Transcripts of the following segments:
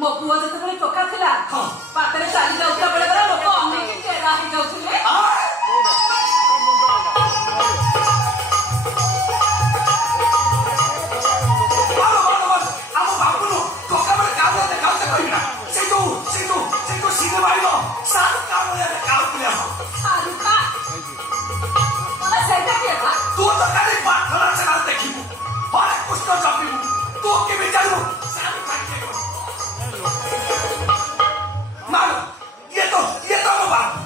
ମୋ ପୁଅ ଯେତେବେଳେ ଟୋକା ଥିଲା ବାଟରେ ଚାଲି ଯାଉଥିବା ବେଳେ ବେଳେ ଲୋକ ଅନେଇକି ଟେରା ହେଇଯାଉଥିଲେ। ଆମ ବାବୁନୁ ଟୋକା ବେଳେ ଗାଉଥିଲେ ଦେଖାଉଥିଲେ କହିବି ନା ସେ ଯୋଉ ସିନେମା ଆଇବ ଶାହରୁଖ ଖାନ ଗାଉଥିଲେ। ଶାହରୁଖ ଖାନ ସେଇଟା କିଏ? ତୁ ତ ଖାଲି ପାଠନା ଚ୍ୟାନେଲ ଦେଖିବୁ, ହରେ କୃଷ୍ଣ ଜପିବୁ, ତୁ କେମିତି ଜାଣିବୁ ଶାହରୁଖ ଖାନ କିଏ? ମାର ଇଏ ତ ଆମ ବାବୁ,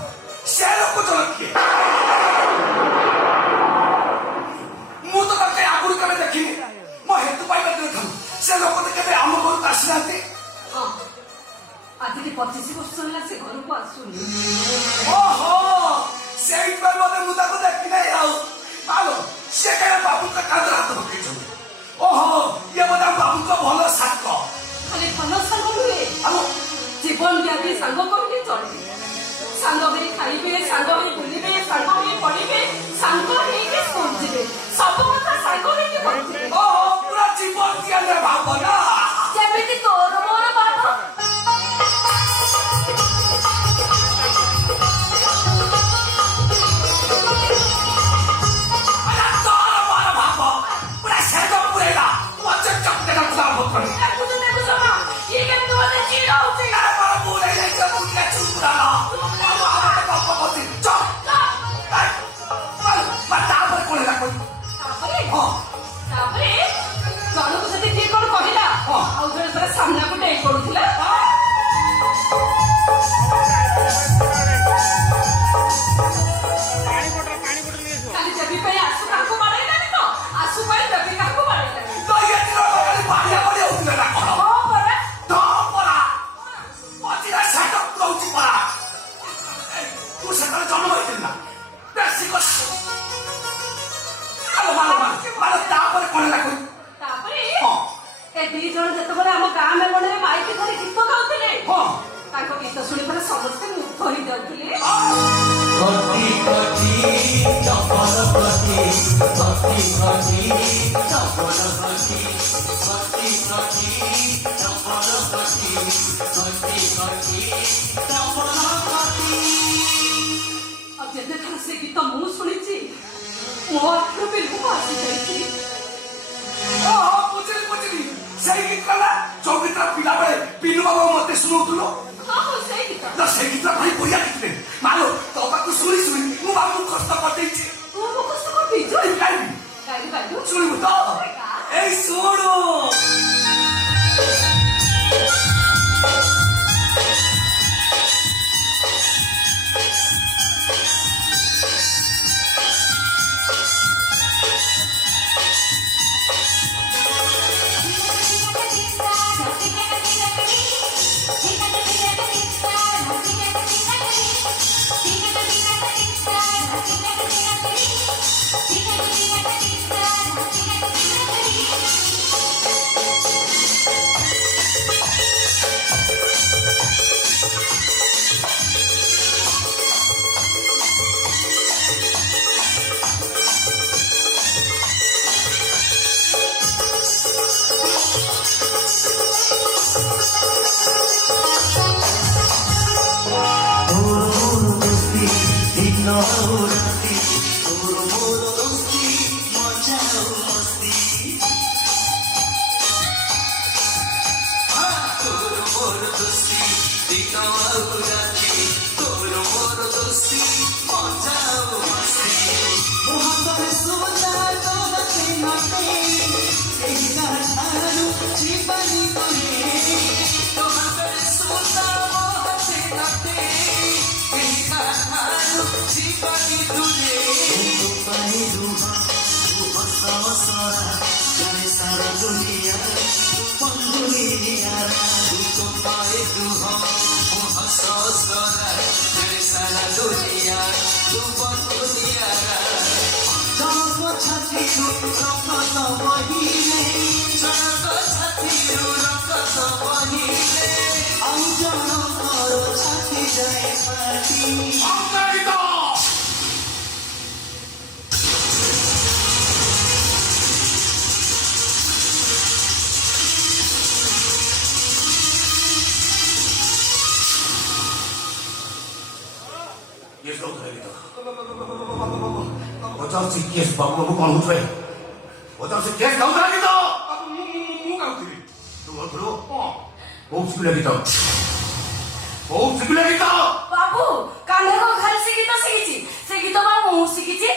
ସେ ଲୋକ ଜଣ କିଏ? ମୁଁ ତ ତାকে ଆଗରୁ କେବେ ଦେଖିନି, ମୋ ହେତୁ ପାଇବା ଦେଖାను ସେ ଲୋକ ତ କେବେ ଆମ ଘରକୁ ଆସିନାହାନ୍ତି। ଆଜିକି 25 ବର୍ଷ ହେଲା ସେ ଘରକୁ ଆସୁନି। ଓହୋ ସେଇଥିପାଇଁ ବୋଧେ ମୁଁ ତାକୁ ଦେଖି ନାହିଁ। ଆଉ ମାଲୋ ସେ କାଳେ ବାବୁଙ୍କ କାନ୍ଧରେ ହାତ ପକେଇଛନ୍ତି। ଓହୋ ଇଏ ବୋଧେ ଆମ ବାବୁଙ୍କ ଭଲ ସାଙ୍ଗ। ଖାଲି ଭଲ ସାଙ୍ଗ ନୁହେଁ, ଜୀବନ ବ୍ୟାପୀ ସାଙ୍ଗ କହିଲେ ଚଳେ। ସାଙ୍ଗ ହେଇ ଖାଇବେ, ସାଙ୍ଗ ହେଇ ବୁଲିବେ, ସାଙ୍ଗ ହେଇ ପଢିବେ, ସାଙ୍ଗ ହେଇକି ସ୍କୁଲ ଯିବେ, ସବୁ କଥା ସାଙ୍ଗ ହେଇକି କରିବେ। ଓହୋ ପୁରା ଜୀବନ ଦିଆରେ ଭାବ ନା, ଯେମିତି ତୋର ମୋର ବାପ। ଜଣକୁ ଯଦି କିଏ କଣ କହିଲା ଆଉ ଜଣେ ଥରେ ସାମ୍ନାକୁ ଡେଇଁ ପଡୁଥିଲା। ଖାଲି ଦେବୀ ପାଇଁ ଆସୁ କାହାକୁ ବାଡେଇଲାନି ତ, ଆସୁ ପାଇଁ ଦେବୀ କାହାକୁ ବାଡେଇଲାନି। ଏ ଦି ଜଣ ଯେତେବେଳେ ଆମ ଗାଁ ମେଲଣରେ ମାଇକି ଧରି ଗୀତ ଗାଉଥିଲେ, ତାଙ୍କ ଗୀତ ଶୁଣି ପରେ ସମସ୍ତେ ମୁଗ୍ଧ ହେଇଯାଉଥିଲେ। ଆଉ ଯେତେଥର ସେ ଗୀତ ମୁଁ ଶୁଣିଛି ମୋ ଆଖିରୁ ବି ଲୁହ ଆସିଯାଇଛି। ବୁଝିଲି ସେଇ ଗୀତ ନା ଯୋଉ ଗୀତ ପିଲାବେଳେ ପିଲୁ ବାବୁ ମତେ ଶୁଣଉଥିଲ। ସେଇ ଗୀତ ସେଇ ଗୀତ ଭାଇ ବଢିଆ ଗୀତରେ ମାଲୋ ତୋ ପାଖକୁ ଶୁଣି ମୁଁ ବାବୁ କଷ୍ଟ କରିଦେଇଛି। ତୁ ମୋ କଷ୍ଟ କରିଦେଇଛୁ? ଗାଇବି ଶୁଣିବୁ ତ? ଏଇ ଶୁଣୁ ସେ କେସ୍ ବାବୁ ବାବୁ କଣ ହଉଛୁ ଭାଇ ବର୍ତ୍ତମାନ ସେ କେସ୍ ଗାଉଥିଲା ଗୀତ ମୁଁ ଗାଉଥିଲି ତୁ ମୋର ଖେଳିବ ହଁ କୋଉ ଶିଖିଲା ଗୀତ କୋଉ ଶିଖିଲା ଗୀତ ବାବୁ କାନ୍ଧକୁ ଖାଲି ସେ ଗୀତ ଶିଖିଛି ସେ ଗୀତ ବା ମୁଁ ଶିଖିଛି